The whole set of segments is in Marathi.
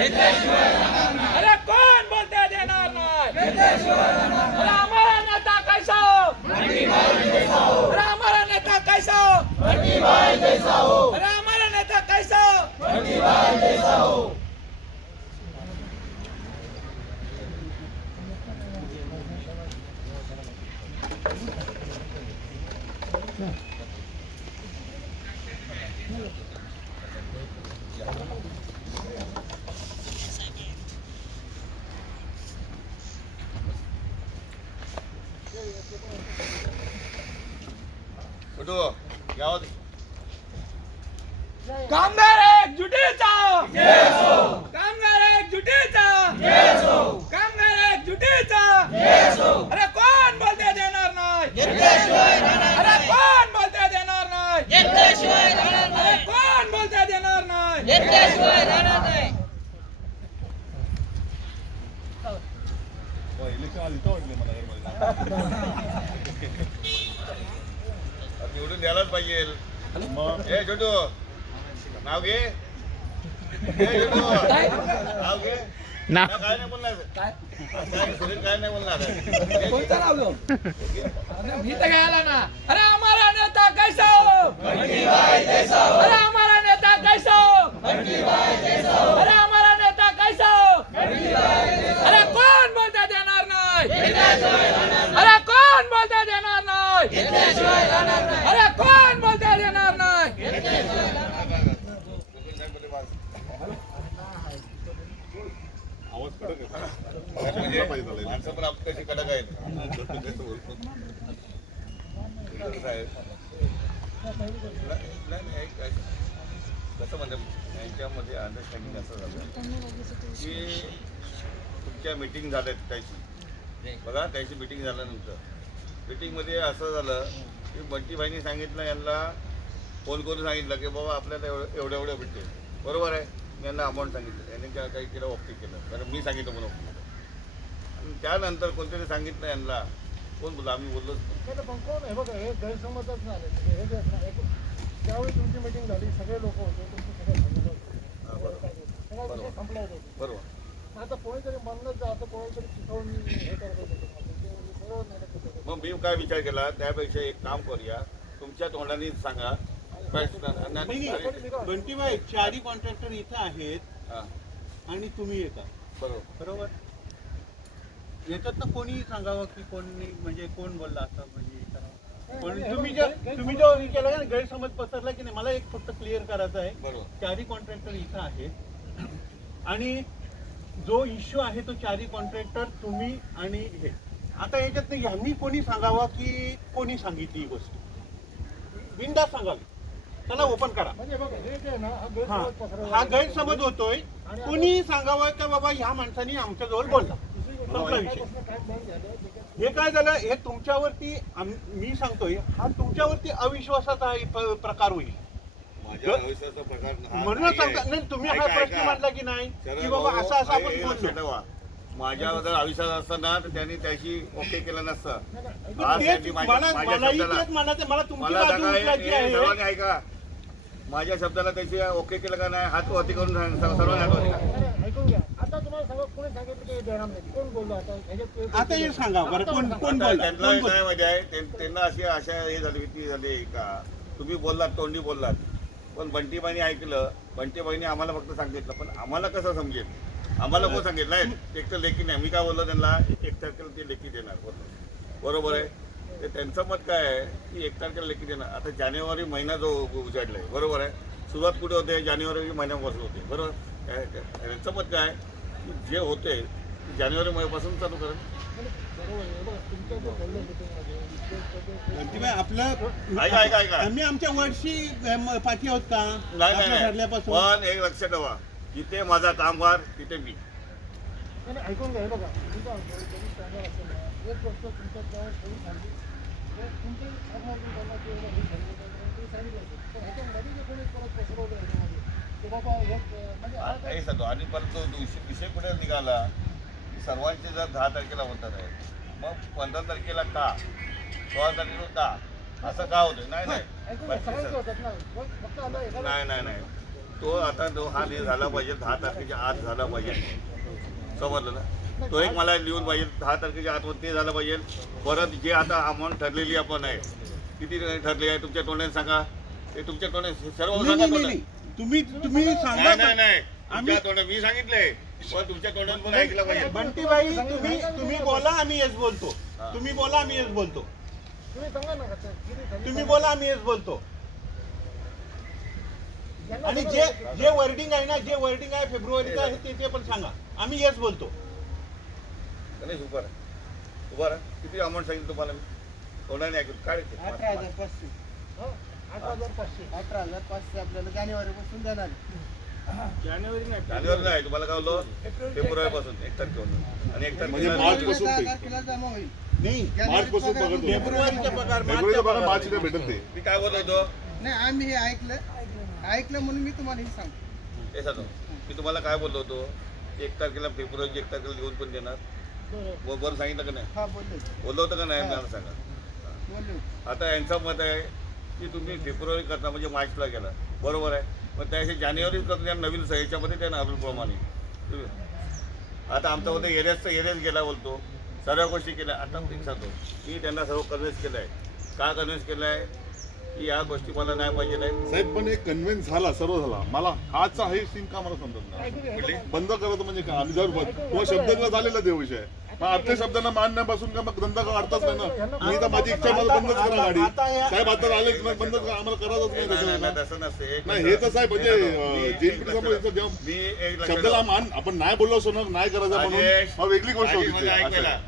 अरे कोण बोलते देणार नाही? अरे हमारा नेता कैसा हो? अरे हमारा नेता कैसा हो? अरे हमारा नेता कैसा हो? कामगार एकजुटीचा कामगार एकजुटीचा कामगार एकजुटीचा अरे कोण बोलते देणार नाही? अरे कोण बोलते देणार नाही? अरे कोण बोलते देणार नाही? निवडून द्यायलाच पाहिजे. हे छोटू नाव घे. नाव घे. काय नाही बोलणार? काय नाही बोलणार? कोणता नाव घेऊ? मी तर घ्यायला ना. अरे हमारा नेता कैसा हो? अरे हमारा नेता कैसा हो? अरे हमारा नेता कैसा हो? अरे कोण बोलता देणार नाही? अरे कोण बोलता देणार नाही? अरे कोण बोलता देणार नाही? माणसं पण आपण कशी कडक आहेत. कसं म्हणजे यांच्यामध्ये अंडरस्टँडिंग असं झालं की तुमच्या मीटिंग झाल्यात त्याची बघा. त्याची मीटिंग झाल्यानंतर मीटिंगमध्ये असं झालं की बंटीभाईंनी सांगितलं यांना फोन करून सांगितलं की बाबा आपल्याला एवढं भेटते. बरोबर आहे. मी यांना अमाऊंट सांगितलं. यांनी काही केलं ओके केलं. कारण मी सांगितलं म्हणून ओके केलं. आणि त्यानंतर कोणतरी सांगितलं यांना. कोण बोललं? आम्ही बोललोच हे बघा, हे गैरसमजच झाले. हे जे त्यावेळी तुमची मीटिंग झाली, सगळे लोक होते, तुमचे सगळे संपला होते. बरोबर. आता कोणीतरी म्हणलं जातं, कोणीतरी शिकवून हे करत होते. मग मी काय विचार केला, त्यापेक्षा एक काम करूया, तुमच्या तोंडाने सांगा. बंटीभाई चारी कॉन्ट्रॅक्टर इथं आहेत आणि तुम्ही येता. बरोबर. याच्यातनं कोणी सांगावं की कोणी म्हणजे कोण बोलला असं म्हणजे तुम्ही जो केला ना गैरसमज पसरला की नाही. मला एक फक्त क्लिअर करायचं आहे. चारी कॉन्ट्रॅक्टर इथं आहेत आणि जो इश्यू आहे तो चारी कॉन्ट्रॅक्टर तुम्ही आणि हे. आता याच्यातनं यांनी कोणी सांगावं की कोणी सांगितली ही गोष्ट बिनधास्त सांगावी. त्याला ओपन करा. हा गैरसमज होतोय. कोणी सांगावं का बाबा ह्या माणसाने आमच्याजवळ बोलला. हे काय झालं, हे तुमच्यावरती मी सांगतोय हा तुमच्यावरती अविश्वासाचा प्रकार होईल. म्हणून सांगता नाही तुम्ही हा प्रश्न मांडला की नाही की बाबा असं आपण बोललो. माझ्याबद्दल अविश्वास असताना त्यांनी त्याशी ओके केलं नसतं. सर्वांनी ऐका, माझ्या शब्दाला त्याची ओके केलं का नाही हात वरती करून सर्वांनी आठवते का? आता तुम्हाला सगळं कोणी सांगितलं की देणार नाही. कोण बोललो आता हे सांगा बरं कोण त्यांना काय माहिती आहे. त्यांना अशी आशा हे झाली भीती झाली का तुम्ही बोललात तोंडी बोललात पण बंटीबाईंनी ऐकलं. बंटीबाईंनी आम्हाला फक्त सांगितलं पण आम्हाला कसं समजेल. आम्हाला कोण सांगितलं एक तर लेखी नाही. मी काय बोललो त्यांना 1 तारखेला ते लेखी देणार. बरोबर आहे. ते त्यांचं मत काय आहे की 1 तारखेला लेखी देणार. आता जानेवारी महिना जो उजाडलाय बरोबर आहे. सुरुवात कुठे होते जानेवारी महिन्यापासून होते. बरोबर. त्यांचं मत काय की जे होते जानेवारी महिन्यापासून चालू करेल. आपलं आम्ही आमच्या वर्षी पाठी आहोत का? नाही. पण एक लक्षात ठेवा जिथे माझा कामगार तिथे मी. ऐकून घ्या. बघा तुमचा एक गोष्ट तुमच्या त्यावर ठेवून सांगली तुमचे ह्याच्यामध्ये जे कोणी परत पसरवलं ह्याच्यामध्ये ते बाबा हे सांगतो. आणि परत तो विषय कुठे निघाला सर्वांचे जर 10 तारखेला होतात आहे मग 15 तारखेला का 16 तारखेला का असं का होतं? नाही तो आता तो हा नाही झाला पाहिजे 10 तारखेच्या आत झाला पाहिजे. समजलं ना? तो एक मला लिहून पाहिजे 10 तारखेच्या आत ते झालं पाहिजे. परत जे आता अमाऊंट ठरलेली आपण आहे किती ठरली आहे तुमच्या तोंडाने सांगा. ते तुमच्या तोंडाने सर्व सांगा तोंडाने. तुम्ही सांगा. नाही तुमच्या तोंडाने मी सांगितलंय पण तुमच्या तोंडाने पण ऐकलं पाहिजे. बंटीबाई तुम्ही बोला आम्ही येस बोलतो. तुम्ही बोला आम्ही येस बोलतो. तुम्ही सांगा ना का तुम्ही बोला आम्ही येस बोलतो. आणि जे वर्डिंग आहे ना जे वर्डिंग आहे फेब्रुवारीचं आहे ते पण सांगा आम्ही येस बोलतो. गणेश उभा राहा. उभा राहा. किती अमाऊंट सांगितलं तुम्हाला मी तोंडाने ऐकलं काय ते? 18,500 18,500 18,500 आपल्याला जानेवारीपासून देणार आहे. जानेवारी नाही जानेवारी नाही तुम्हाला काय बोललो फेब्रुवारी पासून 1 तारखेपासून आणि 1 म्हणजे तारखेला मार्च पासून 10 ते. तारखेला जमा होईल. नाही मार्च पासून बघत होतो. फेब्रुवारीचा पगार फेब्रुवारीचा पगार मार्चचा मार्चला भेटेल ते. मी काय बोलत होतो नाही आम्ही हे ऐकलं म्हणून मी तुम्हाला हे सांगतो. हे सांगतो मी तुम्हाला काय बोललो होतो 1 तारखेला फेब्रुवारी 1 तारखेला लिहून पण देणार. बरोबर सांगितलं का नाही? हा बोललो बोललो होतं का नाही मला सांगा. बोललो. आता यांचं मत आहे की तुम्ही फेब्रुवारी करता म्हणजे मार्चला गेला बरोबर आहे पण त्याशी जानेवारीच करतो त्या नवीन याच्यामध्ये त्या नवीनप्रमाणे. आता आमचा होतं एरियाच गेला बोलतो सर्व गोष्टी केल्या. आता मी सांगतो मी त्यांना सर्व कन्व्हिन्स केलं आहे. का कन्व्हिन्स केलं आहे की या गोष्टी मला नाही पाहिजे नाही. साहेब पण एक कन्व्हिन्स झाला सर्व झाला. मला हाचा हे सीन का मला समजत नाही. बंद करत म्हणजे का आम्ही जर किंवा शब्दांना झालेला देव विषय मग आपल्या शब्दांना मानण्यापासून का मग धंदा का अर्थच नाही ना. मी तर माझी इच्छा मला बंदच करा गाडी. साहेब आता आले बंद आम्हाला करायचंच नाही तसं. तसं नसते. नाही हे तर साहेब म्हणजे जेनपी समोर जेव्हा मी एक लक्षात शब्दाला मान आपण नाही बोललो असो ना नाही करायचं म्हणून राजेश, मग वेगळी गोष्ट राजेश, होती मला ते. ऐक असं पहिला. आहे.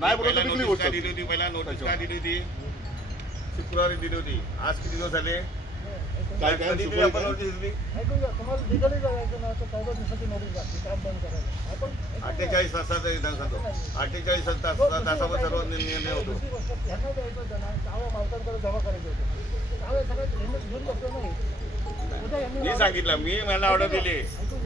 नाही बोललो तर पहिला वेगळी नोटीस गोष्ट का होती. दिली होती पहिला नोटीस का दिली होती शुक्रवारी दिली होती. आज किती दिवस झाले काय काय कधी दिली आपण नोटीस दिली ऐकून घ्या तुम्हाला लिगली जायचं ना तर 14 दिवसाची नोटीस लागते काम बंद करायला. आपण 48 तासाचा विधान सांगतो 48 तासावर सर्व निर्णय होतो. दुसरी गोष्ट ह्यांना द्यायचं त्यांना चाव्या मालकांकडे जमा करायचे होते. चाव्या सगळ्यात घेऊन बसलो नाही. उद्या यांनी मी सांगितलं मी मला ऑर्डर दिली.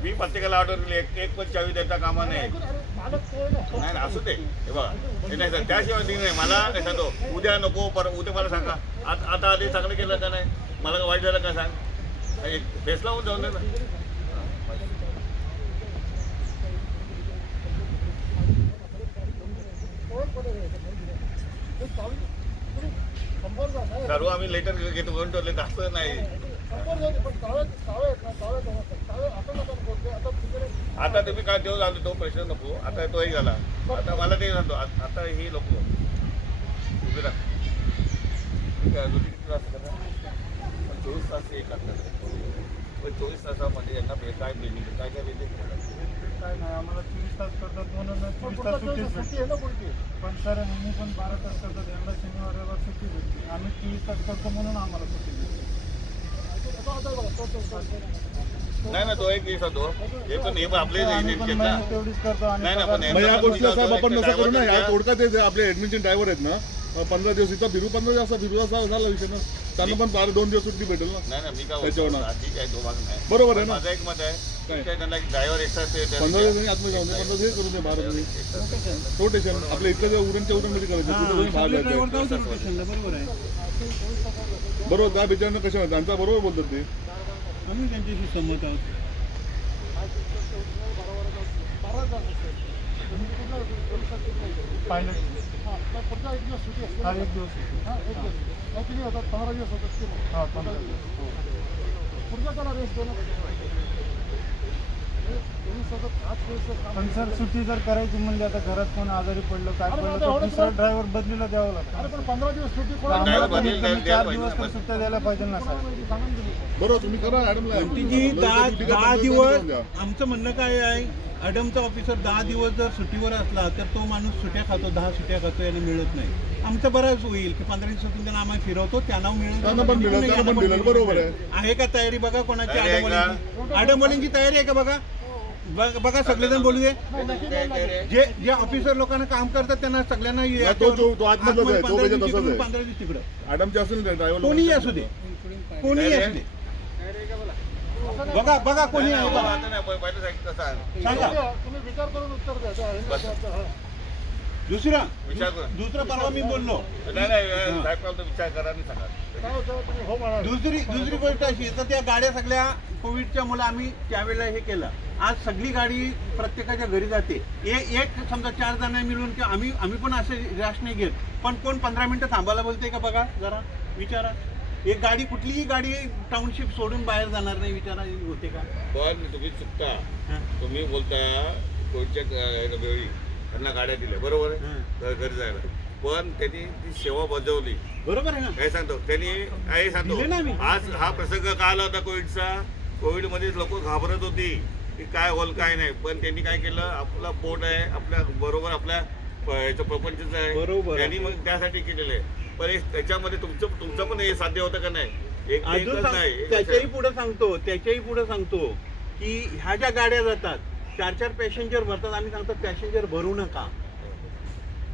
मी प्रत्येकाला ऑर्डर दिली. एक पण चावी देता कामा नये. ऐकून अरे मालक ते नाही. नाही असू दे हे बघा हे नाही सर त्याशिवाय दिन नाही मला काय सांगतो उद्या नको उद्या मला सांगा आता आधी चांगलं केलं का नाही मला काय वाईट झालं का सांग एक फेसला होऊन जाऊन दे ना. ते चावी तुम्ही शंभर जा नाही. सर्व आम्ही लेटर घेतो करून ठेवले असं नाही. शंभर जाऊ दे, पण चाव्या आहेत ना चाव्या जमा चाव्या आता नका बोलते. आता तिकडे आता तुम्ही काय देऊ झालो तो प्रश्न नको आता तो एक झाला. आता मला ते सांगतो आता ही लोक उभी राहा. ठीक आहे, रोटी किती वाजता करणार? पण 24 तास हे करतात. पण 24 तासामध्ये यांना काय पेमेंट काय काय देते काय नाही आम्हाला 24 तास करतात म्हणून 24 तास सुट्टी आहे ना पुढची. पण सर मी पण 12 तास करतात यांना शनिवार रविवार सुट्टी भेटते. आम्ही 24 तास करतो म्हणून आम्हाला सुट्टी भेटते. नाही ना तो एक दिवस होतो हे पण हे पण आपले आम्ही पण महिन्यात तेवढीच करतो आणि नाही ना पण मग या गोष्टीला साहेब आपण नसं करू ना. या तोडका ते आपले ऍडमिशन ड्रायव्हर आहेत ना 15 दिवस इथं फिरू 15 दिवस फिरू असा झाला विषय ना. त्यांना पण 2 दिवस सुट्टी भेटेल ना. नाही ना मी काय त्याच्यावर बोलतो ना. ठीक आहे तो भाग नाही बरोबर आहे ना. माझं एक मत आहे काय? ठीक आहे त्यांना ड्रायव्हर एक्स्ट्रा 15 दिवसांनी आतमध्ये जाऊन दे. 15 दिवस करून दे 12 दिवस रोटेशन आपल्या इथलं उरणच्या मध्ये करायचं कुठे कोणी भाग घ्यायचा. बरोबर आहे. बरोबर त्या बिचारांना कशा त्यांचा बरोबर बोलतात ते. आम्ही त्यांच्याशी सहमत आहोत. पायलट पुढचा एक दिवस सुट्टी असते. हा एक दिवस एक दिवस नाही किती होतात 15 दिवस होतात की नाही. हा 15 दिवस पुढचा त्याला रेस्ट देणं. पण सर सुट्टी जर करायची म्हणजे आता घरात कोण आजारी पडलं काय पडलं तर दुसरा ड्रायव्हर बदलीला द्यावं लागतं. अरे पण 15 दिवस सुट्टी आम्हाला कमीत कमी 4 दिवस तर सुट्ट्या द्यायला पाहिजे ना सर. बरोबर तुम्ही करा मॅडमला. जी 10 दिवस आमचं म्हणणं काय आहे ॲडमचा ऑफिसर 10 दिवस जर सुट्टीवर असला तर तो माणूस सुट्ट्या खातो 10 सुट्ट्या खातो याने मिळत नाही. आमचं बरंच होईल की 15 दिवसातून त्यांना आम्हाला फिरवतो त्यांना त्यांना पण मिळेल, त्यांना पण मिळेल. बरोबर आहे. का तयारी बघा कोणाची आडमोलींची तयारी आहे का बघा बघा सगळेजण बोलू दे. जे जे ऑफिसर लोकांना काम करतात त्यांना सगळ्यांना तो आतमधलाच आहे. तो त्याच्यात तसाच आहे. 15 दिवस तिकडं ॲडमचे असेल ना ड्रायव्हर कोणीही असू दे कोणीही असू दे बघा बघा कोणी आहे बघा पहिलं सांगितलं सांग सांगा. तुम्ही विचार करून उत्तर द्या. दुसरं विचार करा. दुसरं परवा मी बोललो. नाही नाही साहेब तो विचार करा आणि सांगा. दुसरी गोष्ट अशी तर त्या गाड्या सगळ्या कोविडच्या मुलं आम्ही त्यावेळेला हे केलं. आज सगळी गाडी प्रत्येकाच्या घरी जाते. एक समजा 4 जण मिळून किंवा आम्ही पण असे राश नाही घेत. पण कोण 15 मिनिटं थांबायला बोलतंय का बघा जरा विचारा. एक गाडी कुठलीही गाडी टाउनशिप सोडून बाहेर जाणार नाही विचारा होते का? पण तुम्ही चुकता. हां. तुम्ही बोलता कोणच्या वेळी त्यांना गाड्या दिल्या बरोबर आहे घरी जायला. पण त्यांनी ती सेवा बजावली. बरोबर आहे ना? काय सांगतो त्यांनी काय सांगतो दिले ना मी. आज हा प्रसंग का आला होता कोविडचा. कोविडमध्ये लोक घाबरत होती की काय होईल काय नाही. पण त्यांनी काय केलं आपला पोट आहे आपल्या बरोबर आपल्या याचं प्रपंचाचं आहे बरोबर. त्यांनी मग त्यासाठी केलेलं आहे. पण त्याच्यामध्ये तुमचं पण हे साध्य होतं का नाही. एक अजून एकच नाही त्याच्याही पुढे सांगतो की ह्या ज्या गाड्या जातात 4 पॅसेंजर भरतात. आम्ही सांगतो पॅसेंजर भरू नका.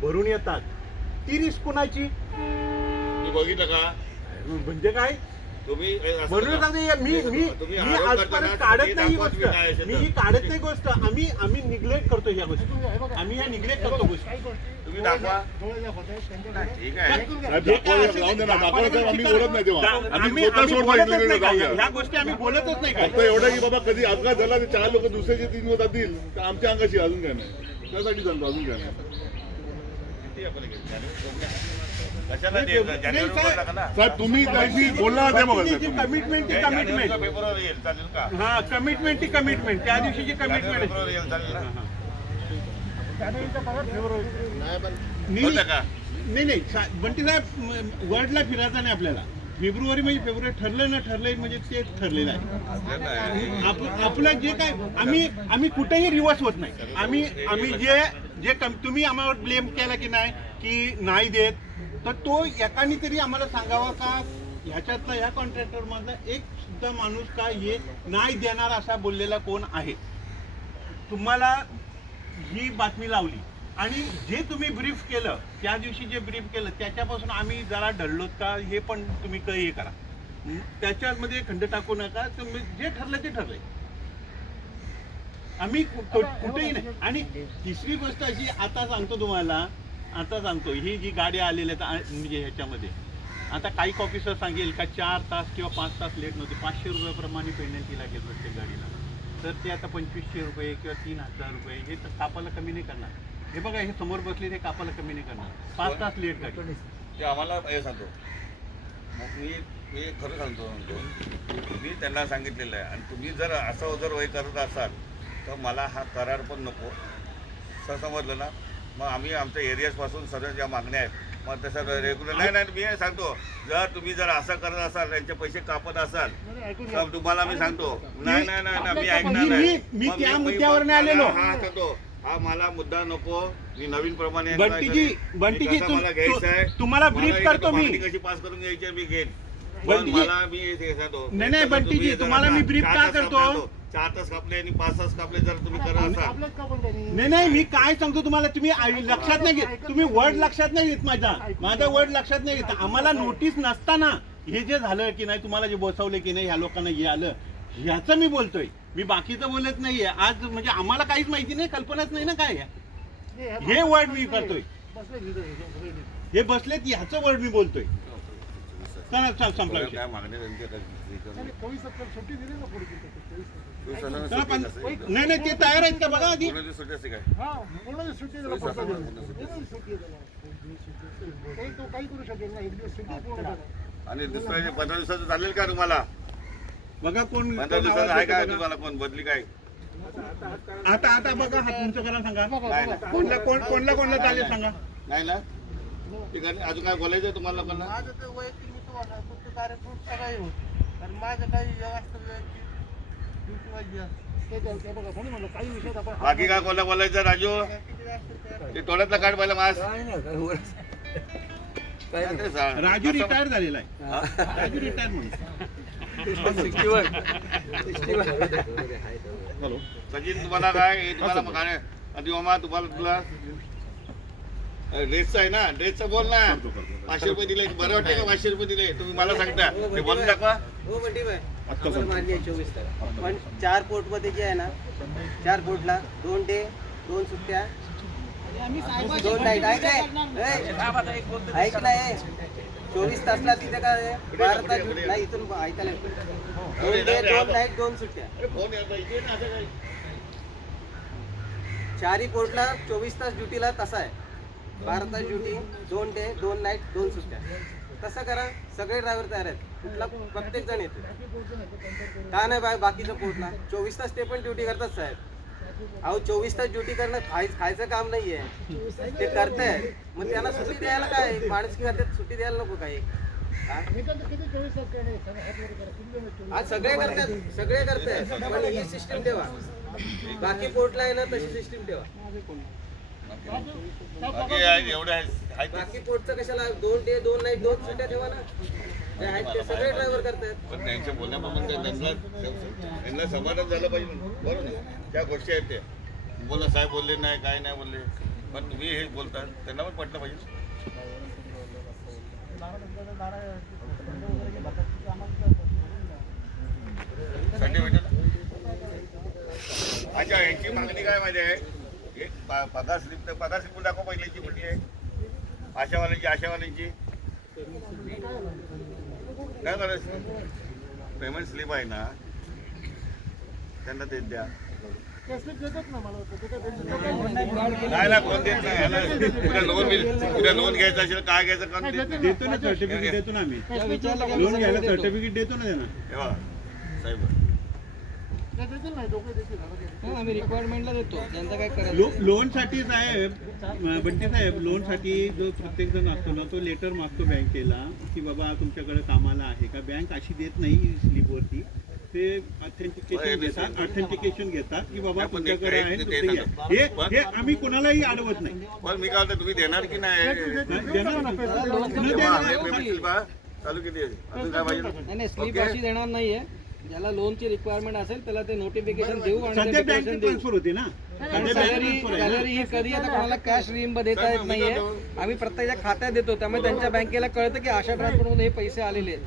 भरून येतात. ती रिस्क कुणाची? तुम्ही बघितलं का म्हणजे काय तुम्ही असं म्हणून नका. सांगतो मी तुम्ही आरोप आजपर्यंत करताना काढत ते नाही ही दाखवा गोष्ट. तुम्ही काय असेल मी तर. ही काढत नाही गोष्ट. आम्ही निग्लेक्ट करतो ह्या गोष्टी. आम्ही ह्या निग्लेक्ट करतो गोष्टी. तुम्ही दाखवा ठीक आहे. साहेब, दाखवायला लावून दे ना. दाखवायला तर आम्ही बोलत नाही तेव्हा. आम्ही स्वतः सोड बोलतच सांगितलं नाही जाऊ काय. द्या. ह्या गोष्टी आम्ही बोलतच नाही फक्त काय. एवढं की बाबा कधी अपघात झाला तर 4 लोक दुसऱ्याचे 3 होतात देईल तर आमच्या अंगाशी अजून काय नाही. त्यासाठी चालतो अजून काय नाही. किती आपलं कशाला ते जानेवारी बोलला का ना. साहेब तुम्ही त्याशी बोलला ते बघा साहेब जी तुम्ही. कमिटमेंट ती हे कमिटमेंट. जानेवारीचा फेब्रुवारी येईल चालेल का. हा कमिटमेंट ती कमिटमेंट. त्या दिवशीची जानेवारी कमिटमेंट फेब्रुवारी येईल चालेल ना. नाही होतं का बंटी साहेब वर्ल्डला फिरायचं नाही आपल्याला. फेब्रुवारी म्हणजे फेब्रुवारी ठरलं ना ठरलंय म्हणजे ते ठरलेलं आहे. आपलं नाही. आपलं जे काय आम्ही कुठेही रिवर्स होत नाही. आम्ही जे तुम्ही आम्हाला ब्लेम केला की नाही देत तर तो एकाने तरी आम्हाला सांगावा का ह्याच्यातला ह्या कॉन्ट्रॅक्टर मधला एक सुद्धा माणूस का हे नाही देणार असा बोललेला कोण आहे. तुम्हाला ही बातमी लावली आणि जे तुम्ही ब्रीफ केलं त्या दिवशी जे ब्रीफ केलं त्याच्यापासून आम्ही जरा ढळलोत का हे पण तुम्ही हे करा. त्याच्यामध्ये खंड टाकू नका. तुम्ही जे ठरलं ते ठरलंय. आम्ही कुठेही नाही. आणि तिसरी गोष्ट अशी आता सांगतो ही जी गाड्या आलेल्या आहेत म्हणजे ह्याच्यामध्ये आता काही ऑफिसर सांगेल का 4 तास किंवा 5 तास लेट नव्हते 500 रुपयाप्रमाणे पेनल्टी लागेल प्रत्येक गाडीला. तर ते आता 2500 रुपये किंवा 3000 रुपये हे तर कापाला कमी नाही करणार. हे बघा हे समोर बसले ते कापाला कमी नाही करणार. 5 तास लेट गाडी ते आम्हाला हे सांगतो. मग मी खरं सांगतो मी त्यांना सांगितलेलं आहे. आणि तुम्ही जर असं जर वय करत असाल तर मला हा करार पण नको. समजलं ना. मग आम्ही आमच्या एरियाजपासून सर्व ज्या मागण्या आहेत मग तसं रेग्युलर नाही मी सांगतो. जर तुम्ही जर असं करत असाल त्यांचे पैसे कापत असाल तर तुम्हाला मी सांगतो नाही मी ऐकणार नाही. मी त्या मुद्द्यावर नाही आलेलो. हा सांगतो हा मला मुद्दा नको. मी नवीन प्रमाणे बंटीजी मला घ्यायचं आहे. तुम्हाला ब्रीफ मला करतो मी. मागणी कशी पास करून घ्यायची मी घेईन. पण बंटीजी, मला मी हे सांगतो नाही बंटीजी तुम्हाला मी ब्रीफ का करतो. 4 तास कापले आणि 5 तास कापले जर तुम्ही करत असाल. नाही मी काय सांगतो तुम्हाला. तुम्ही लक्षात नाही घेत. तुम्ही वर्ड लक्षात नाही घेत. माझा वर्ड लक्षात नाही घेत. आम्हाला नोटीस नसताना हे जे झालं की नाही तुम्हाला जे बसवलं की नाही ह्या लोकांना हे आलं ह्याचं मी बोलतोय. मी बाकीचं बोलत नाहीये. आज म्हणजे आम्हाला काहीच माहिती नाही कल्पनाच नाही ना काय हे वर्ड मी करतोय. हे बसलेत ह्याचं वर्ड मी बोलतोय. संपला विषय. काय मागणी त्यांची नाही ते तयार आहेत का बघा आधी. सुट्टी असते काय आणि दुसऱ्या 15 दिवसाचं चालेल का तुम्हाला. बघा कोण 15 दिवसाचं आहे का तुम्हाला कोण बदली काय. आता बघा हा तुमचं करा सांगा. कोणला चालेल सांगा. नाही ना ठीक आहे. अजून काय बोलायचं तुम्हाला लोकांना. माझं तर वैयक्तिक मी तुम्हाला तुमचं कार्यक्रम सगळं येऊ कारण माझं काही बाकी काय बोलायचं राजू. ते तोड्यातला काढ पाहिलं मास. राजू रिटायर झालेला आहे. राजू रिटायर म्हणून सचिन तुम्हाला काय तुम्हाला तुम्हाला तुला ड्रेसचं आहे ना ड्रेसचं बोल ना. 500 रुपये दिले बरं वाटतं का. 500 रुपये दिले तुम्ही मला सांगता ते बोलून टाका. हो बंटी भाई आम्हाला मान्य आहे 24 तारीख. पण 4 पोर्टमध्ये जे आहे ना 4 पोर्टला 2 डे 2 सुट्ट्या दोन नाईट ऐक ना 24 तासला तिथे काय 12 तास नाही इथून ऐकायला येतं. 2 डे 2 नाईट 2 सुट्ट्या. फोन यायचा इथे ना असं काय. चारही पोर्टला 24 तास ड्युटीला तसा आहे. 12 तास ड्युटी 2 डे 2 नाईट 2 सुट्ट्या. तसं करा, सगळे ड्रायव्हर तयार आहेत. कुठला प्रत्येक जण येतो का नाही बाकीचं पोर्टला 24 तास ते पण ड्युटी करतात साहेब. अहो 24 तास ड्युटी करणं खायचं काम नाहीये, ते करतायत. मग त्यांना सुट्टी द्यायला काय, माणूस करतात, सुट्टी द्यायला नको काही. आज सगळे करतात पण ही सिस्टीम ठेवा. बाकी पोर्टला आहे ना तशी सिस्टीम ठेवा. बाकी आहे, एवढे आहेत. बाकी पोर्टचं कशाला 2 डे 2 नाईट 2 सुट्ट्या ठेवा ना. जे आहेत ते सगळे ड्रायव्हर करतात. पण त्यांच्या बोलण्याप्रमाणे त्यांना समाधान झालं पाहिजे. बरोबर ना, त्या गोष्टी आहेत त्या. बोला साहेब बोलले नाही, काय नाही बोलले, पण तुम्ही हे बोलता त्यांना पण पटलं पाहिजे. सर्टिफिकेट अच्छा, यांची मागणी काय माझी आहे, एक पगार स्लिप दाखवा पहिल्याची कुठली आहे, आशावाल्यांची काय करायचं. पेमेंट स्लिप आहे ना, त्यांना ते द्या. नाही ना, कोण देत नाही. उद्या लोन घ्यायचं असेल, काय घ्यायचं काम देतो ना, सर्टिफिकेट देतो ना आम्ही. लोन घ्यायला सर्टिफिकेट देतो ना त्यांना. तेव्हा साहेब आम्ही रिक्वायरमेंटला देतो, त्यांचं काय करायचं. लोन साठी साहेब, बंटी साहेब, लोन साठी जो प्रत्येक जण असतो ना, तो लेटर मागतो बँकेला की बाबा तुमच्याकडे कामाला आहे का. बँक अशी देत नाही स्लिपवरती. ते ऑथेंटिकेशन घेतात की बाबा तुमच्याकडे आहे, हे आम्ही कोणालाही अडवत नाही. पण मी काय म्हणतो, तुम्ही देणार की नाही. देणार ना. पेमेंट स्लिप चालू किती आहे, अजून काय पाहिजे. नाही स्लिप अशी देणार नाहीये. ज्याला लोनची रिक्वायरमेंट असेल त्याला ते नोटिफिकेशन देऊ आणि सध्या बँक ट्रान्सफर होते ना. सॅलरी ही कधी आता कोणाला कॅश रिंब देता येत नाहीये. आम्ही प्रत्येकाच्या खात्यात देतो, त्यामुळे त्यांच्या बँकेला कळतं की आशा ट्रान्सफर मध्ये हे पैसे आलेले आहेत.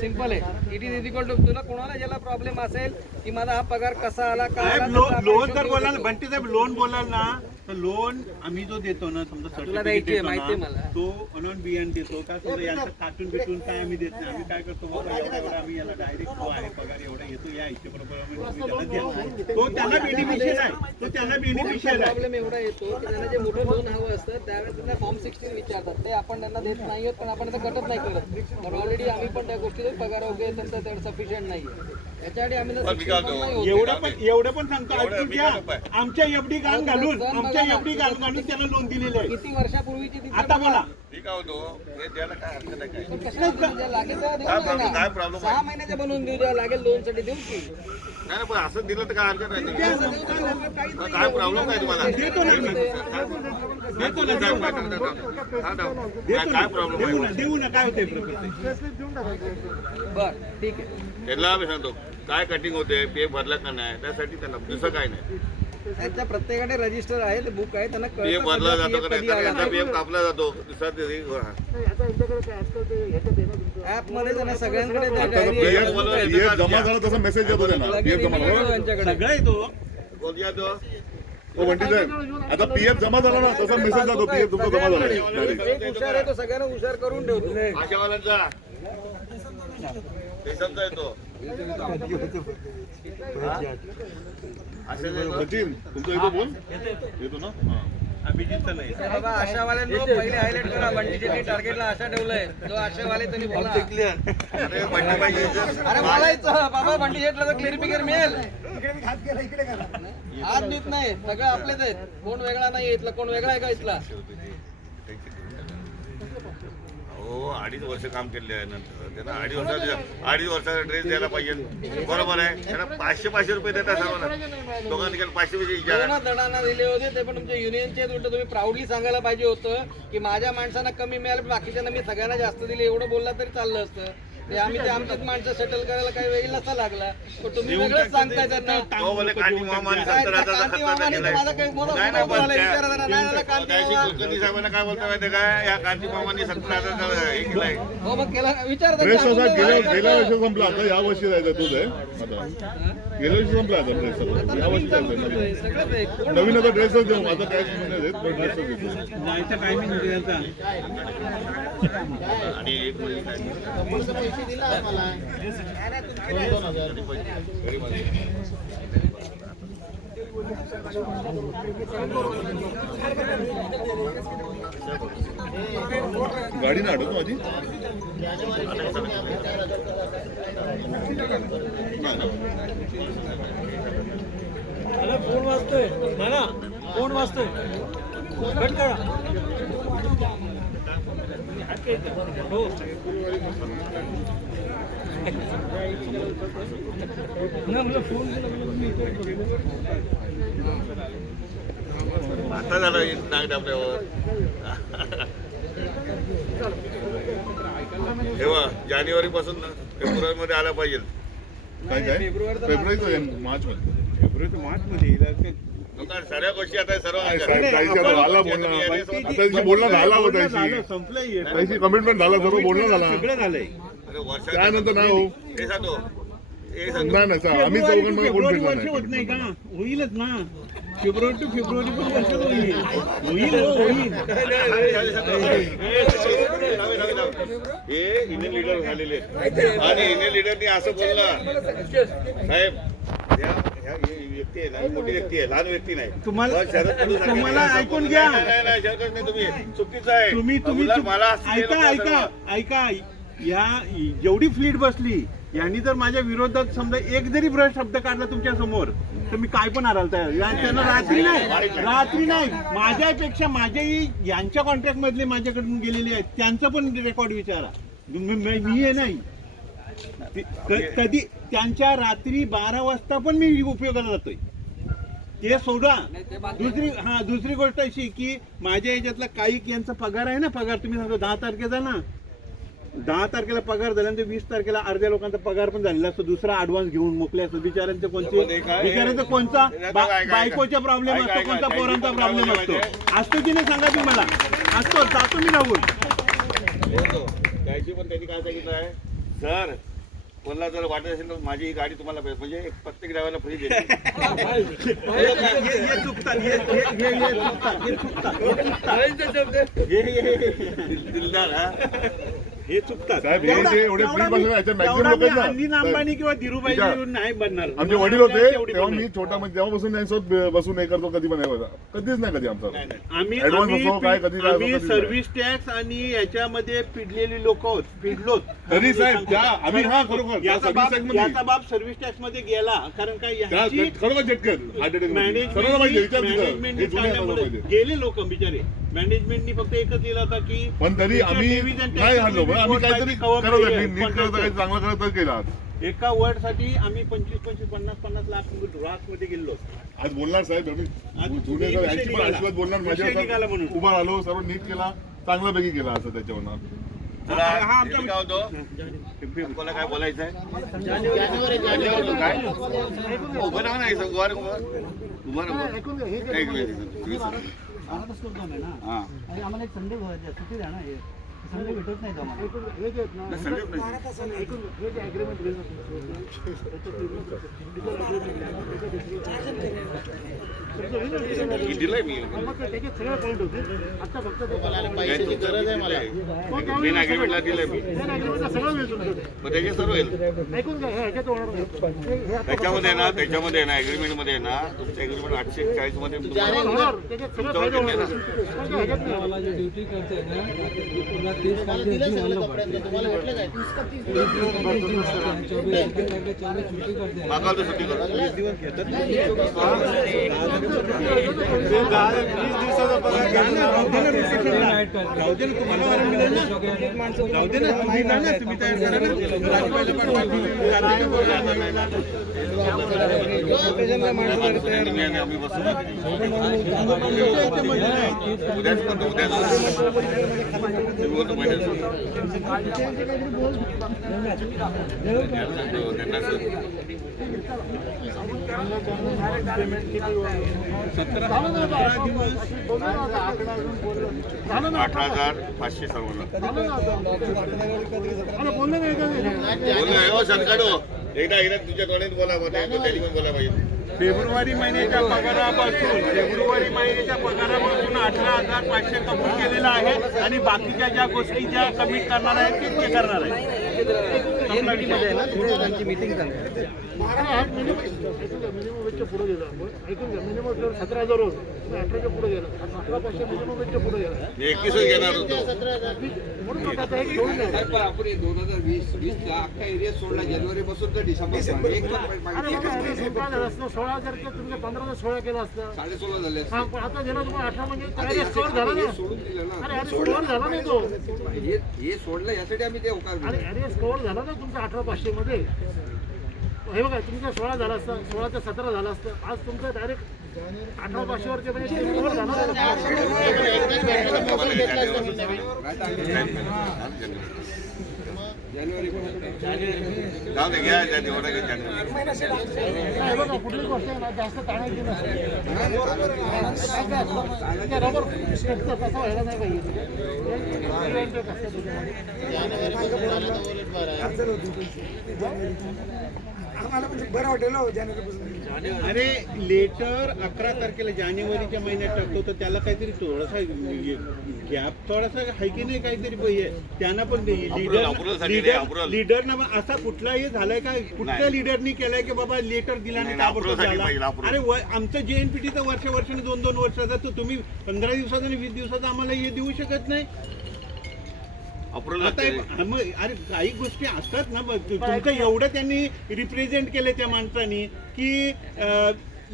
सिंपल आहे. इट इज इक्वल टू तुला कोणाला ज्याला प्रॉब्लेम असेल की माझा हा पगार कसा आला काय आला, लोन जर बोलाल, बंटी साहेब लोन बोलाल ना, तर लोन आम्ही जो देतो ना, समजा तुला सर्टिफिकेट द्यायची आहे, देतो माहिती आहे ना, मला. तो अनॉन बियाण देतो का थोडं याचं काटून बिटून काय आम्ही देत नाही. आम्ही काय करतो, बाबा एवढा आम्ही याला डायरेक्ट जो आहे पगार एवढा येतो, या हिशोबाप्रमाणे तो त्यांना बेनिफिशियल आहे. तो त्यांना बेनिफिशियल आहे. प्रॉब्लेम एवढा येतो की त्यांना जे मोठं लोन हवं असतं त्यावेळेस त्यांना फॉर्म 16 विचारतात. ते आपण त्यांना देत नाही आहोत, पण आपण आता कटत नाही करत. पण ऑलरेडी आम्ही पण त्या गोष्टी पगार वगैरे त्यांचा तेवढं सफिशियंट नाही. त्याच्यासाठी आम्ही पण मी काय म्हणतो, एवढं पण सांगतो, ऐकून घ्या. आमच्या एफडी घालून त्याला लोन दिलेलं आहे. किती वर्षापूर्वीची ती आता बोला. मी काय होतो, हे द्यायला काय हरकत आहे काय. कशाला देऊ? ज्या लागेल तेव्हा देऊ काय ना problem- काय त्यांना. problem 6 महिन्याच्या बनवून देऊ, ज्या लागेल लोन साठी देऊ की. नाही ना, पण असं दिलं तर काय हरकत नाही. असं देऊ तर आपलं काहीच नाही. काय प्रॉब्लेम काय तुम्हाला. देतो ना. काय प्रॉब्लेम आहे. देऊ ना, काय होते प्रकृती. बरं ठीक आहे. त्यांना मी सांगतो काय कटिंग होते, पे भरला का नाही, त्यासाठी त्यांना दुसरं काय नाही. त्यांच्या प्रत्येकाने रजिस्टर आहे, ते बुक आहे, त्यांना पे भरला जातो का नाही, कळतं याचा पे कापला जातो दुसरा ऍप मध्ये त्यांना सगळ्यांकडे त्या आता diary PF आहे. PF जमा झाला तसा मेसेज येतो त्यांना. लगेच PF जमा email येतो झाला. त्यांच्याकडे. सगळं येतो. कोणत्या तो हो बंटी साहेब, आता पीएफ जमा झाला ना तसा मेसेज जातो, पीएफ तुमचा जमा झाला एक हुशार आहे तो सगळ्यांना हुशार करून ठेवतो. आशावाल्यांचा देशांचा येतो. सचिन तुमचा येतो बोल, येतो ना. हा. अभिजितचा नाही. बाबा आशावाल्यांनो पहिले हायलाइट करा. बंटीचे टार्गेटला आशा ठेवलंय, जो आशावाले त्यांनी बोला. अरे बंटी पाहिजे. अरे बोलायचं बाबा, बंटी शेटला तर क्लिअरिफिकेशन मिळेल. आज नीट नाही, सगळं आपलेच आहेत. कोण वेगळा नाही इथला, कोण वेगळा आहे का इथला. हो 2.5 वर्ष काम केले आहे नंतर त्यांना 2.5 वर्षाचा ड्रेस द्यायला पाहिजे. बरोबर आहे. त्यांना 500 रुपये देतात सर्वांना. दोघांनी 500 विचारा. दोनच जणांना दिले होते, ते पण तुमच्या युनियनचे उलट तुम्ही प्राऊडली सांगायला पाहिजे होतं की माझ्या माणसांना कमी मिळालं, बाकीच्यांना मी सगळ्यांना जास्त दिले. एवढं बोलला तरी चाललं असतं. ते आम्ही ते आमच्याच माणसं सेटल करायला काही वेळ नसा लागला, पण तुम्ही वेगळंच सांगताय त्यांना. तो बोले कांती मामाने 70,000 कांती मामाने तर माझा काही बोला नाही ना, बोला पण त्या- विचारा जरा. नाही झालं कांती त्याशी मामा. कुलकर्णी साहेबांना काय बोलता माहिती काय, या कांती मामांनी 70,000 हे केलंय. हो मग केला विचार ड्रेस असा गेल्या वर्षी संपला, आता या वर्षी जायचं तुझं आहे आता. गेल्या वर्षी संपला आता ड्रेस सगळं यावर्षी चालतंय नवीन आता ड्रेसच देऊ आता काय म्हणजे ड्रेसच देतो जायचा टायमिंग होते त्यांचा. आणि एक म्हणजे गाडी ना आठवतो माझी फोन वाजतोय ना, फोन वाजतोय, कट करा. हो ना, मला फोन आता झालं नाग डाबल्यावर तेव्हा जानेवारी पासून फेब्रुवारी मध्ये आला पाहिजे. काय फेब्रुवारी मार्च मध्ये मार्च मध्ये येईल. साऱ्या गोष्टी आता सर्व झाला बोलणं आता बोलणं झाला होता संपलंय कमिटमेंट झाला सर्व बोलणं झाला सगळं झालंय. त्यानंतर नाही हो हे सांगतो नाही नाही आम्ही चौघांमध्ये कोण फेब्रुवारी फिरणार वर्ष होत नाही नाही का? होईलच ना. फेब्रुवारी टू फेब्रुवारी पण वर्ष होईल होईल. हे इंडियन लीडर झालेले आहेत आणि इंडियन लीडरनी असं बोललं साहेब ही व्यक्ती आहे ना मोठी व्यक्ती आहे लहान व्यक्ती नाही. तुम्हाला पण शरद पवार सारखे तुम्हाला नाही. ऐकून घ्या. नाही शरद नाही तुम्ही चुकीचं आहे. तुम्ही मला ऐका या जेवढी फ्लीट बसली यांनी जर माझ्या विरोधात समजा एक जरी ब्रश शब्द काढला तुमच्या समोर तर मी काय पण हरायला तयार. त्यांना रात्री नाही माझ्यापेक्षा माझ्याही यांच्या कॉन्ट्रॅक्ट मधले माझ्याकडून गेलेले आहेत त्यांचं पण रेकॉर्ड विचारा. मी हे नाही कधी त्यांच्या रात्री 12 वाजता पण मी उपयोगाला जातोय ते सोडा. दुसरी गोष्ट अशी की माझ्या याच्यातला काही यांचा पगार आहे ना, पगार तुम्ही सांगतो 10 तारखेचा ना, 10 तारखेला पगार झाल्यानंतर 20 तारखेला अर्ध्या लोकांचा पगार पण झालेला असतो. दुसरा ऍडव्हान्स घेऊन मोकले असतो बिचाऱ्यांचे. बिचाऱ्यांचा कोणता बायकोचा प्रॉब्लेम असतो, कोणता पोरांचा प्रॉब्लेम असतो की नाही सांगा तुम्ही मला. असतो जातो मी राहून त्याची पण त्यांनी काय सांगितलं आहे सर कोणाला जर वाटत असेल तर माझी ही गाडी तुम्हाला म्हणजे प्रत्येक ड्रायव्हरला फ्री देते. दिलदार हा हे चुकतात. साहेब हे जे एवढे फ्री बसले याच्या मॅक्झिमम लोक आहेत अंबानी ना किंवा धीरूभाई नाही बनणार. आमचे वडील होते तेव्हा मी छोटा म्हणजे तेव्हापासून त्यांच्यासोबत बसून हे करतो कधी पण नाही बघा कधीच नाही कधी आमचा ऍडव्हान्स असो काय कधी आम्ही सर्व्हिस टॅक्स आणि याच्यामध्ये पिडलेली लोक पिडलोत तरी साहेब त्या आम्ही हा खरोखर याचा बाप सर्व्हिस टॅक्स मध्ये गेला कारण काय ह्याची खरोखर चेटकर हार्ट अटॅक सर्व माहिती विचार गेले लोक बिचारे. मॅनेजमेंटनी फक्त एकच दिला होता की पण तरी आम्ही नाही हल्लो आम्ही काहीतरी करत नीट करत काही चांगलं करत केला. एका वर्ड साठी आम्ही 25-50 लाख ग्राहक मध्ये गेलो. आज बोलणार साहेब आम्ही आशीर्वाद बोलणार माझ्या उभा राहिलो सर्व नीट केला चांगल्यापैकी केला असं त्याच्यावर. काय होतो कोणाला काय बोलायचं आहे काय उभं राहा नाही उभं राहा. आम्हाला एक संडे सुट्टी द्या ना, संडे भेटत नाही दिलंय मी गरज आहे मला मेन अग्रीमेंटला दिलंय मी मग त्याचे सर्व येईल त्याच्यामध्ये ना अग्रीमेंट मध्ये ना तुमचं अग्रीमेंट 840 मध्ये मला जे ड्युटी करते ना तुला 30 सुट्टी करा आम्ही बसू उद्याच म्हणतो उद्या त्यांना 18,500 सर्वांना बोललो सरकार एकदा तुझ्या तोंडात बोला टेलिफोन बोला पाहिजे. फेब्रुवारी महिन्याच्या पगारापासून 18,500 कबूल केलेला आहे आणि बाकीच्या ज्या गोष्टी ज्या कमिट करणार आहेत ते करणार आहे. पुढे गेलो आपण ऐकून घ्या मिनिमम 17,000 रोज 18च्या पुढे गेला 18,500 मिनिमम पुढे गेला 21 घेणार होतो. म्हणून आता हे घेऊन जा. आपण 2020 अख्खा एरिया सोडला जानेवारी पासून तर डिसेंबर 16 जर का तुम्ही 15 16 केलं असतं 16.5 झाले हा पण आता गेला तुम्हाला 18 म्हणजे स्कोर झाला ना सोडून दिलं ना. अरे स्कोर झाला नाही तो हे सोडलं यासाठी आम्ही ते होकार अरे स्कोर झाला ना तुमचा 18,500 मध्ये हे बघा तुमचा 16 झाला असता 16 ते 17 झाला असतं आज तुमचं डायरेक्ट 18,500 वरती म्हणजे स्कोर झाला जानेवारी जाऊ दे घ्या त्या तेवढा घ्या जानेवारी. हे बघा कुठली गोष्ट आहे ना जास्त ताणायची नसते रबर कसं व्हायला नाही आम्हाला म्हणजे बरं वाटेल हो जानेवारीपासून. अरे लेटर 11 तारखेला जानेवारीच्या महिन्यात टाकतो तर त्याला काहीतरी थोडासा गॅप थोडासा आहे की नाही काहीतरी पाहिजे त्यांना पण लीडरना असा कुठलाही झालाय का कुठल्या लीडरनी केलाय की बाबा लेटर दिला नाही ताबडतोब झाला. अरे आमचं JNPTचं वर्षाने 2-2 वर्षाचा तर तुम्ही 15 दिवसाचा आणि 20 दिवसाचा आम्हाला हे देऊ शकत नाही. आता मग अरे काही गोष्टी असतात ना मग तुमचं एवढं त्यांनी रिप्रेझेंट केलं त्या माणसानी की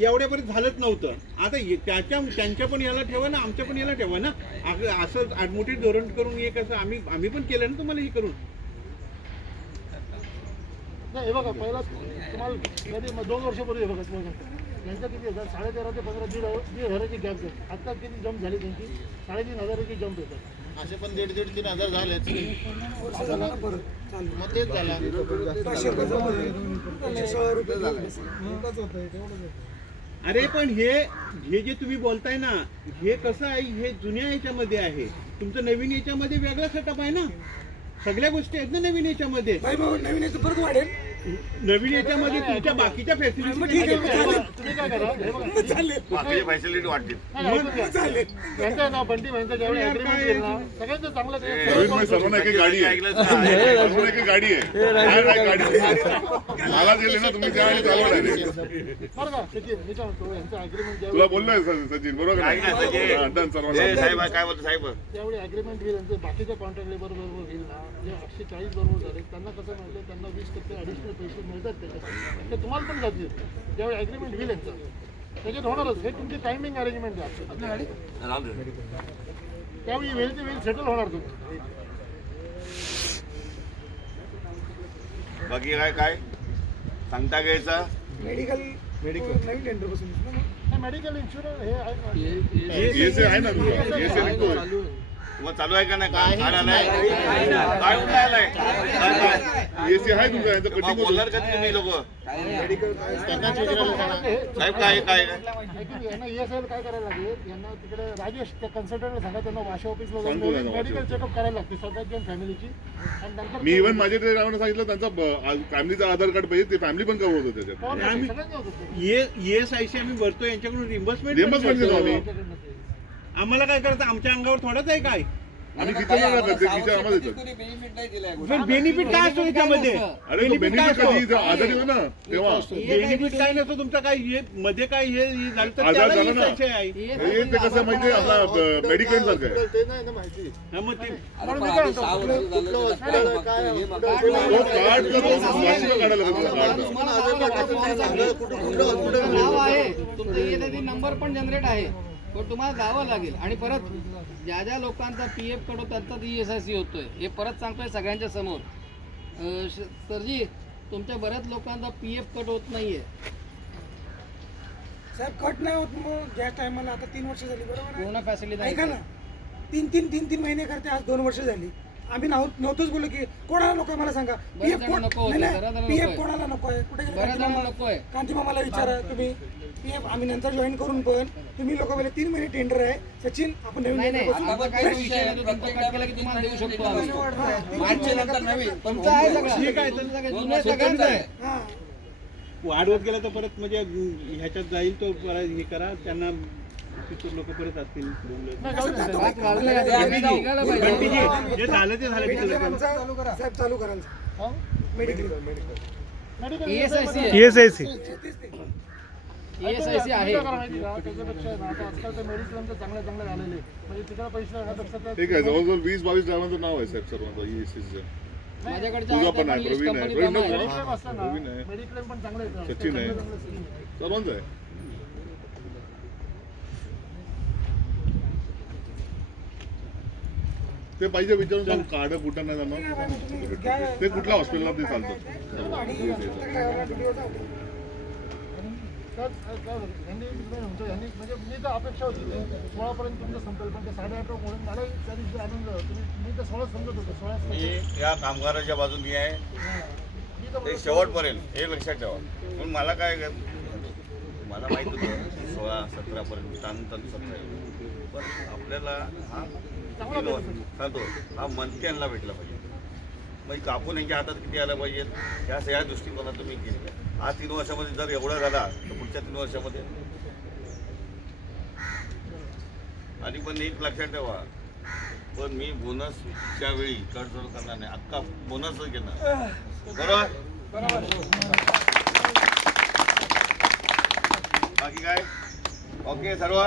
एवढ्यापर्यंत झालंच नव्हतं. आता त्यांच्या पण याला ठेवा ना आमच्या पण याला ठेवा ना असं आडमुठी धोरण करून हे कसं आम्ही पण केलं ना तुम्हाला हे करून. हे बघा पहिला तुम्हाला कधी 2 वर्षापूर्वी बघा तुम्हाला त्यांचं किती 13.5 ते 15,000 गॅप जाते. आता किती जम्प झाली त्यांची 3,500 जम्प येतात. असे पण 1,500-3,000 झाले मग तेच झालं. अरे पण हे जे तुम्ही बोलताय ना हे कसं आहे हे जुन्या याच्यामध्ये आहे. तुमचं नवीन याच्यामध्ये वेगळा सेटअप आहे ना सगळ्या गोष्टी आहेत ना नवीन याच्यामध्ये. नवीन याचं परत वाढेल नवीन याच्यामध्ये तुमच्या बाकीच्या फॅसिलिटी तुम्ही काय करा हे बघा बाकीची फॅसिलिटी वाटतील. यांचं ना बंटी भाईंचं ज्यावेळी अग्रीमेंट केलं ना सगळ्यांचं चांगलं सर्वांना एक गाडी आहे सर्वांना एक गाडी आहे गाडी मला दिली ना तुम्ही त्या गाडी चालवणार आहे. बरं का सचिन मी काय म्हणतो यांचं अग्रीमेंट तुला बोललोय सचिन बरोबर काय नाही आहे. सचिन. हा, done सर्वांना. साहेब काय बोलतो साहेब त्यावेळी अग्रीमेंट होईल त्यांचे बाकीच्या कॉन्ट्रॅक्ट लेबर बरोबर होईल ना जे 840 बरोबर झाले त्यांना कसं मिळतं त्यांना 20% ॲडिशनल पैसे मिळतात त्याच्यात ते तुम्हाला पण जातील ज्यावेळी ॲग्रीमेंट होईल यांचं त्याच्यात होणारच. हे तुमची टायमिंग अरेंजमेंट आहे त्यावेळी वेळ ते वेळ सेटल होणार तुम्ही. बाकी काय सांगता घ्यायचा मेडिकल नवीन टेंडर पासून मेडिकल इन्शुरन्स हे आहे ESA आहे ना तुझा ESA निघतोय. मग चालू आहे का नाही काय आलाय काय उठला आलाय ESA आहे तुमचा यांचं कटिंग बोलणार का तुम्ही लोक साहेब काय काय यांना ESI काय करायला लागेल यांना तिकडे राजेश त्या कन्सल्टंटला सांगा त्यांना वाशा ऑफिसला सांगतो त्यांना मेडिकल चेकअप करायला लागते स्वतःच्या फॅमिलीची आणि नंतर मी इव्हन माझ्या ते रावण सांगितलं त्यांचा फॅमिलीचा आधार कार्ड पाहिजे ते फॅमिली पण कव्हर होतं त्याच्यात. सगळ्यांना होतं ते. ESIC आम्ही भरतो यांच्याकडून रिम्बर्समेंट रिम्बर्समेंट देतो आम्ही. आमच्याकडनं ते. आम्हाला काय करायचं आमच्या अंगावर थोडंच आहे काय आम्ही तिथे नाही करत तिथे आम्हाला देतात. बेनिफिट नाही दिलाय पण बेनिफिट काय असतो त्याच्यामध्ये अरे तो बेनिफिट कधी इथं आजारी हो ना तेव्हा बेनिफिट काय नसतं तुमचं काय हे मध्ये काय हे झालं तर आजार त्याला झाला ना ESIC आहे. हे ते कसं माहितीये आपला मेडिक्लेम सारखं आहे. ते नाही ना माहिती हा, मग ते म्हणून मी काय म्हणतो, तो कार्ड वाशिंग काढायला लागतो कार्ड. नाव आहे तुमचं ESIC नंबर पण जनरेट आहे पण तुम्हाला जावं लागेल आणि परत ज्या ज्या लोकांचा PF कडो त्यांचा ESIC होतोय हे परत सांगतोय सगळ्यांच्या समोर. सरजी तुमच्या बऱ्याच लोकांचा PF कट होत नाहीये. साहेब कट नाही होत मग ज्या टायमाला आता 3 वर्ष झाली बरोबर आहे? पूर्ण फॅसिलिटी ऐका ना 3 महिने करते आज 2 वर्ष झाली आम्ही नव्हतोच बोललो की कोणाला नको मला सांगा बऱ्याच जणांना नको होतं, बऱ्याच जणांना PF नकोय. कोणाला नको आहे कुठे गेले बऱ्याच जणांना नकोय. कांती मामाला विचारा तुम्ही PF आम्ही नंतर जॉईन करून पण तुम्ही लोक बोले 3 महिने टेंडर आहे सचिन आपण नवीन नाही नाही टेंडर बसू. आता काही विषय नाही तो तुमचा कट केला की तुम्हाला देऊ शकतो आम्ही. मार्चच्या नंतर नवीन तुमचं आहे सगळं ठीक आहे, तुमचं सगळं जुनं सगळ्यांचं आहे. हा वाढवत गेला तर परत म्हणजे ह्याच्यात जाईल तो परत हे करा त्यांना तिथून लोक परत असतील वाद वाढले आता. आम्ही निघायला पाहिजे. जे झालं ते झालं तिथं लोकांना. साहेब चालू करायला ESIC आहे. ESIC. ESIC आहे. त्याच्यापेक्षा ना आता आजकाल मेडिक्लेमचं चांगलं चांगलं झालेलं आहे. म्हणजे तिकडे पैसे लागण्यापेक्षा त्या- ठीक आहे, जवळजवळ 20-22 ड्रायव्हरांचं नाव आहे साहेब सर्वांचं ESCचं. माझ्याकडच्या तुझा आहेत, पण त्या आहे, पण list प्रवीण आहे, company प्रवीण प्रमाणे नको. आहे. मेडिक्लेम असतं ना, प्रवीण आहे. मेडिक्लेम पण चांगलं येतं. सचिन आहे. चांगलं scheme आहे. सर्वांचं आहे. ते पाहिजे विचारून सांग कार्ड कुठं नाही जाणार ते कुठल्या हॉस्पिटलला ते चालतं. यांनी म्हणजे मी तर अपेक्षा होती 16पर्यंत तुमचं संपेल पण ते 8:30 म्हणून मला त्या दिवशी आनंद मी तर 16 समजत होतो 16 मी या कामगाराच्या बाजूनी आहे ते शेवटपर्यंत हे लक्षात ठेवा. पण मला काय मला माहित होतं 16-17 पर्यंत ताण 17 पण आपल्याला हा सांगतो हा मंत्र्यांना भेटला पाहिजे. म्हणजे कापून यांच्या हातात किती आलं पाहिजे ह्या सगळ्या दृष्टिकोनातून मी केली आहे. हा 3 वर्षामध्ये जर एवढा झाला तर पुढच्या 3 वर्षामध्ये आणि पण एक लक्षात ठेवा पण मी बोनसच्या वेळी तडजोड करणार नाही. अख्खा बोनसच घेणार. बरोबर बाकी काय ओके सर्व